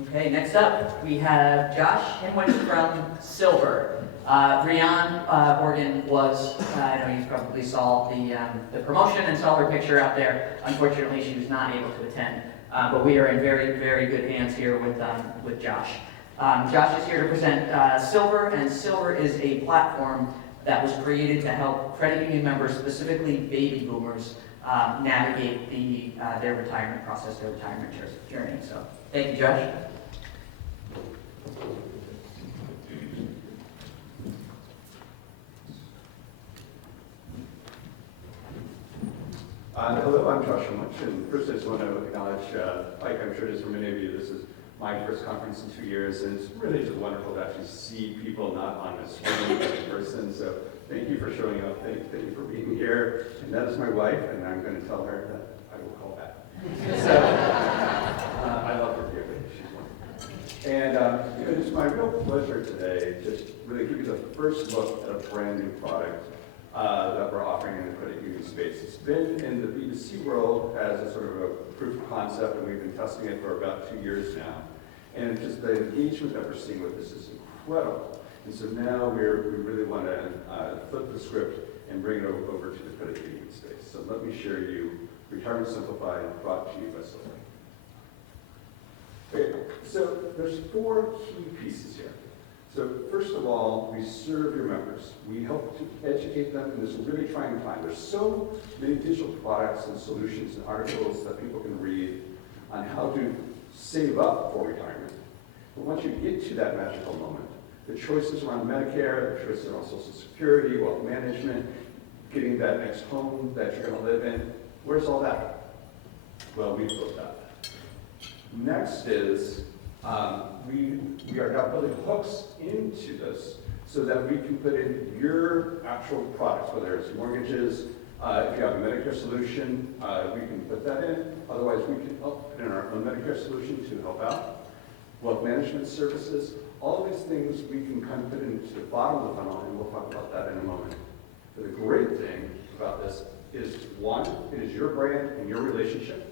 Okay, next up, we have Josh Himwich from Silver. Brianne Organ was, I know you probably saw the promotion and saw her picture out there. Unfortunately, she was not able to attend, but we are in very, very good hands here with Josh. Josh is here to present Silver, and Silver is a platform that was created to help credit union members, specifically baby boomers, navigate their retirement process, their retirement journey. So, thank you, Josh. Hello, I'm Josh Himwich, and first I just want to acknowledge, like I'm sure it is for many of you, this is my first conference in 2 years, and it's really just wonderful to actually see people not on a screen in person, so thank you for showing up, thank you for being here, and that is my wife, and I'm going to tell her that I will call back. So, I love her dearly, she's wonderful. And it's my real pleasure today to just really give you the first look at a brand new product that we're offering in the credit union space. It's been in the B2C world as a sort of a proof of concept, and we've been testing it for about 2 years now. And just the engagement that we're seeing with this is incredible. And so now we really want to flip the script and bring it over to the credit union space. So let me share you Retirement Simplified, brought to you by Silver. Okay, so there's 4 key pieces here. So first of all, we serve your members. We help to educate them in this really trying time. There's so many digital products and solutions and articles that people can read on how to save up for retirement. But once you get to that magical moment, the choices around Medicare, the choices around Social Security, wealth management, getting that next home that you're going to live in, where's all that? Well, we've built that. Next is we are now building hooks into this so that we can put in your actual products, whether it's mortgages, if you have a Medicare solution, we can put that in. Otherwise, we can help put in our own Medicare solution to help out. Wealth management services, all of these things we can kind of put into the bottom of the funnel, and we'll talk about that in a moment. But the great thing about this is, 1, it is your brand and your relationship.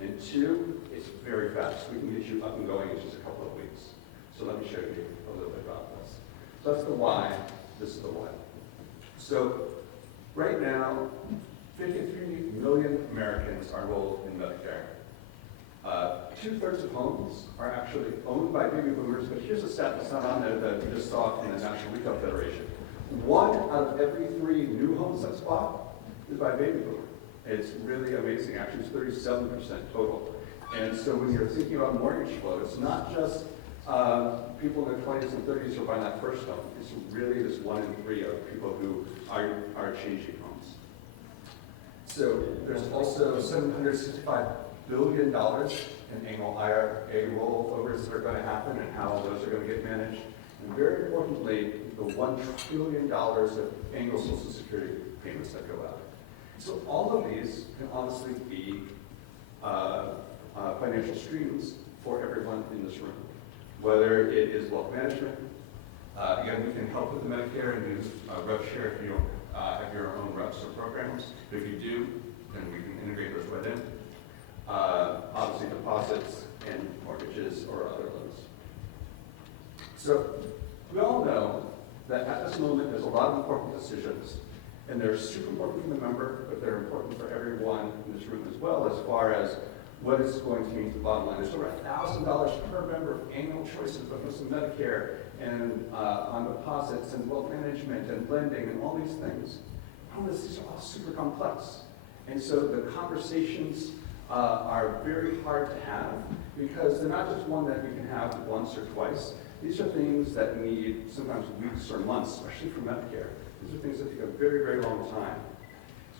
And 2, it's very fast. We can get you up and going in just a couple of weeks. So let me show you a little bit about this. So that's the why, this is the what. So right now, 53 million Americans are enrolled in Medicare. 2/3 of homes are actually owned by baby boomers, but here's a stat that's not on there that we just saw from the National Retail Federation. 1 out of every 3 new homes that's bought is by a baby boomer. It's really amazing. Actually, it's 37% total. And so when you're thinking about mortgage flow, it's not just people in their 20s and 30s who are buying that first home. It's really this 1 in 3 of people who are changing homes. So there's also $765 billion in annual IRA rollovers that are going to happen and how those are going to get managed. And very importantly, the $1 trillion of annual Social Security payments that go out. So all of these can honestly be financial streams for everyone in this room. Whether it is wealth management, again, we can help with the Medicare and do rev share if you don't have your own reps or programs. But if you do, then we can integrate those right in. Obviously deposits and mortgages or other loans. So we all know that at this moment there's a lot of important decisions, and they're super important for the member, but they're important for everyone in this room as well, as far as what it's going to mean to the bottom line. There's over $1,000 per member of annual choices, but with some Medicare and on deposits and wealth management and lending and all these things. These are all super complex. And so the conversations are very hard to have because they're not just one that we can have once or twice. These are things that need sometimes weeks or months, especially for Medicare. These are things that take a very, very long time.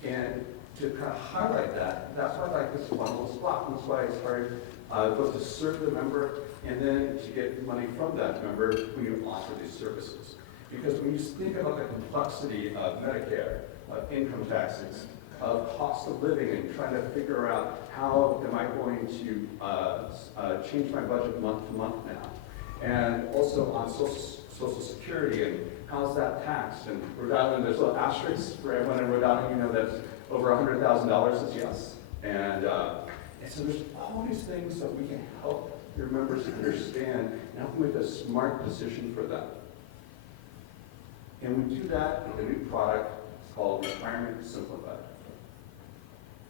And to kind of highlight that, that's why I like this bundle spot. That's why it's hard both to serve the member and then to get money from that member when you offer these services. Because when you think about the complexity of Medicare, of income taxes, of cost of living, and trying to figure out how am I going to change my budget month to month now, and also on Social Security and how's that taxed? And Rhode Island, there's little asterisks for everyone in Rhode Island, you know, that's over $100,000 is yes. And so there's all these things that we can help your members understand and help them make a smart decision for them. And we do that with a new product called Retirement Simplified.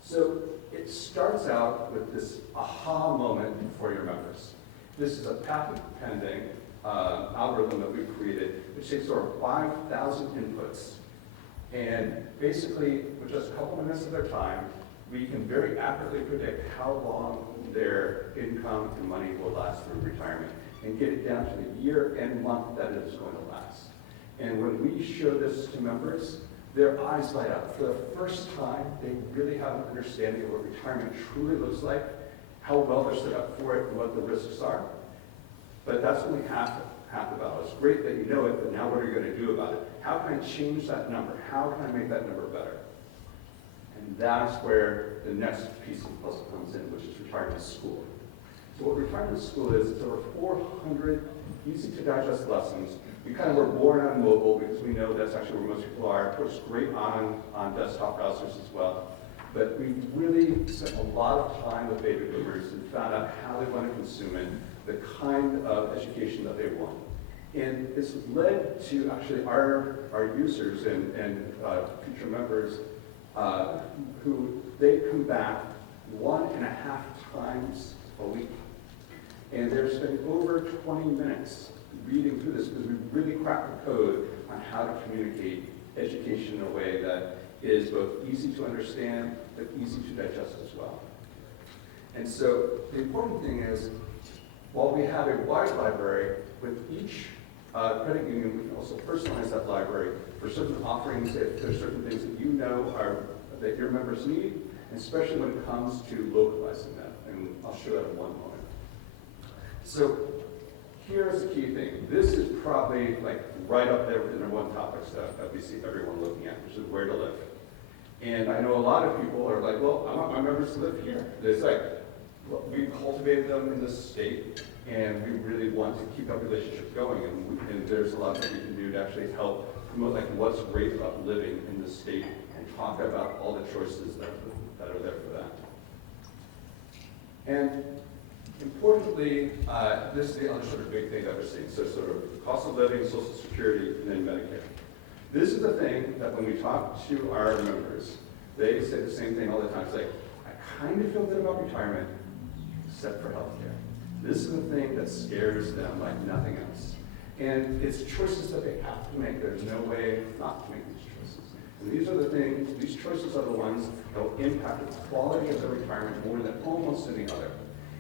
So it starts out with this aha moment for your members. This is a patent-pending algorithm that we've created, which takes over 5,000 inputs. And basically, with just a couple minutes of their time, we can very accurately predict how long their income and money will last through retirement and get it down to the year and month that it is going to last. And when we show this to members, their eyes light up. For the first time, they really have an understanding of what retirement truly looks like, how well they're set up for it, and what the risks are. But that's only half the battle. It's great that you know it, but now what are you going to do about it? How can I change that number? How can I make that number better? And that's where the next piece of the puzzle comes in, which is Retirement School. So what Retirement School is, it's over 400 easy-to-digest lessons. We kind of were born on mobile because we know that's actually where most people are. Of course, great on desktop browsers as well. But we really spent a lot of time with baby boomers and found out how they want to consume it, the kind of education that they want. And it's led to actually our users and future members who they come back 1.5 times a week. And they're spending over 20 minutes reading through this because we really cracked the code on how to communicate education in a way that is both easy to understand but easy to digest as well. And so the important thing is, while we have a wide library, with each credit union, we can also personalize that library for certain offerings if there's certain things that you know that your members need, and especially when it comes to localizing that. And I'll show that in one moment. So here's the key thing. This is probably like right up there with the #1 topics that we see everyone looking at, which is where to live. And I know a lot of people are like, well, I want my members to live here. It's like, well, we cultivated them in this state, and we really want to keep that relationship going. And there's a lot that we can do to actually help promote like what's great about living in this state and talk about all the choices that are there for that. And importantly, this is the other sort of big thing that we're seeing. So sort of cost of living, Social Security, and then Medicare. This is the thing that when we talk to our members, they say the same thing all the time. It's like, I kind of feel good about retirement, except for healthcare. This is the thing that scares them like nothing else. And it's choices that they have to make. There's no way not to make these choices. And these are the things, these choices are the ones that will impact the quality of their retirement more than almost any other.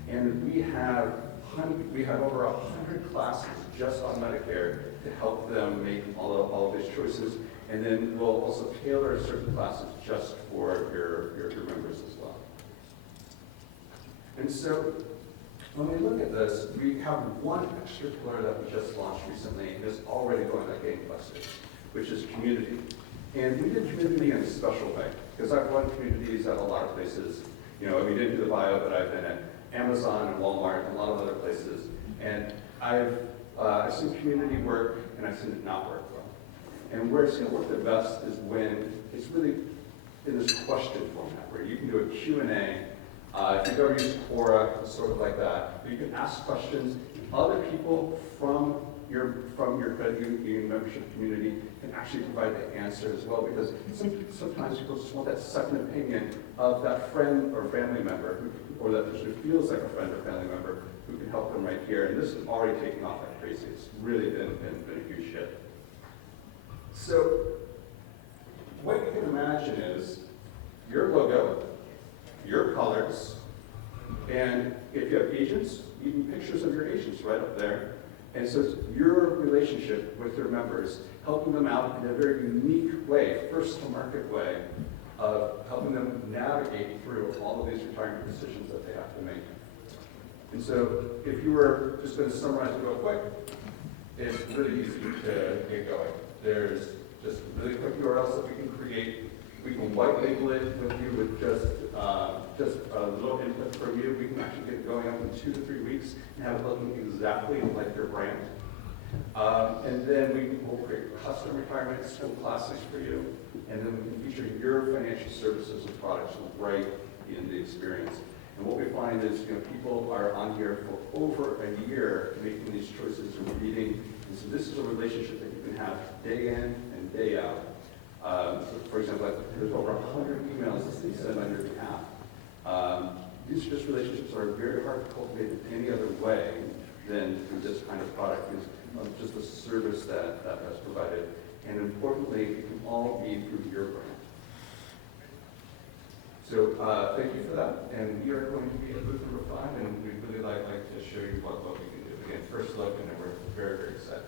And we have over 100 classes just on Medicare to help them make all of these choices. And then we'll also tailor certain classes just for your members as well. And so when we look at this, we have one extra pillar that we just launched recently and is already going like gangbusters, which is community. And we did community in a special way, because I've run communities at a lot of places. You know, we didn't do the bio, but I've been at Amazon and Walmart and a lot of other places. And I've seen community work and I've seen it not work well. And where it's going to work the best is when it's really in this question format, where you can do a Q&A. If you've ever used Quora, it's sort of like that. You can ask questions. Other people from your credit union membership community can actually provide the answer as well, because sometimes people just want that second opinion of that friend or family member, or that person who feels like a friend or family member who can help them right here. And this is already taking off like crazy. It's really been a huge hit. So what you can imagine is your logo, your colors, and if you have agents, even pictures of your agents right up there. And so it's your relationship with your members, helping them out in a very unique way, first to market way, of helping them navigate through all of these retirement decisions that they have to make. And so if you were just going to summarize it real quick, it's really easy to get going. There's just really quick URLs that we can create. We can white label it with you with just a little input from you. We can actually get it going up in 2 to 3 weeks and have it looking exactly like your brand. And then we will create custom retirement school classes for you. And then we can feature your financial services and products right in the experience. And what we find is, people are on here for over a year making these choices and reading. And so this is a relationship that you can have day in and day out. So for example, there's over 100 emails that they send on your behalf. These are just relationships that are very hard to cultivate in any other way than through this kind of product, is just the service that's provided. And importantly, it can all be through your brand. So thank you for that. And we are going to be at booth number 5, and we'd really like to show you what we can do. Again, first look, and then we're very, very excited.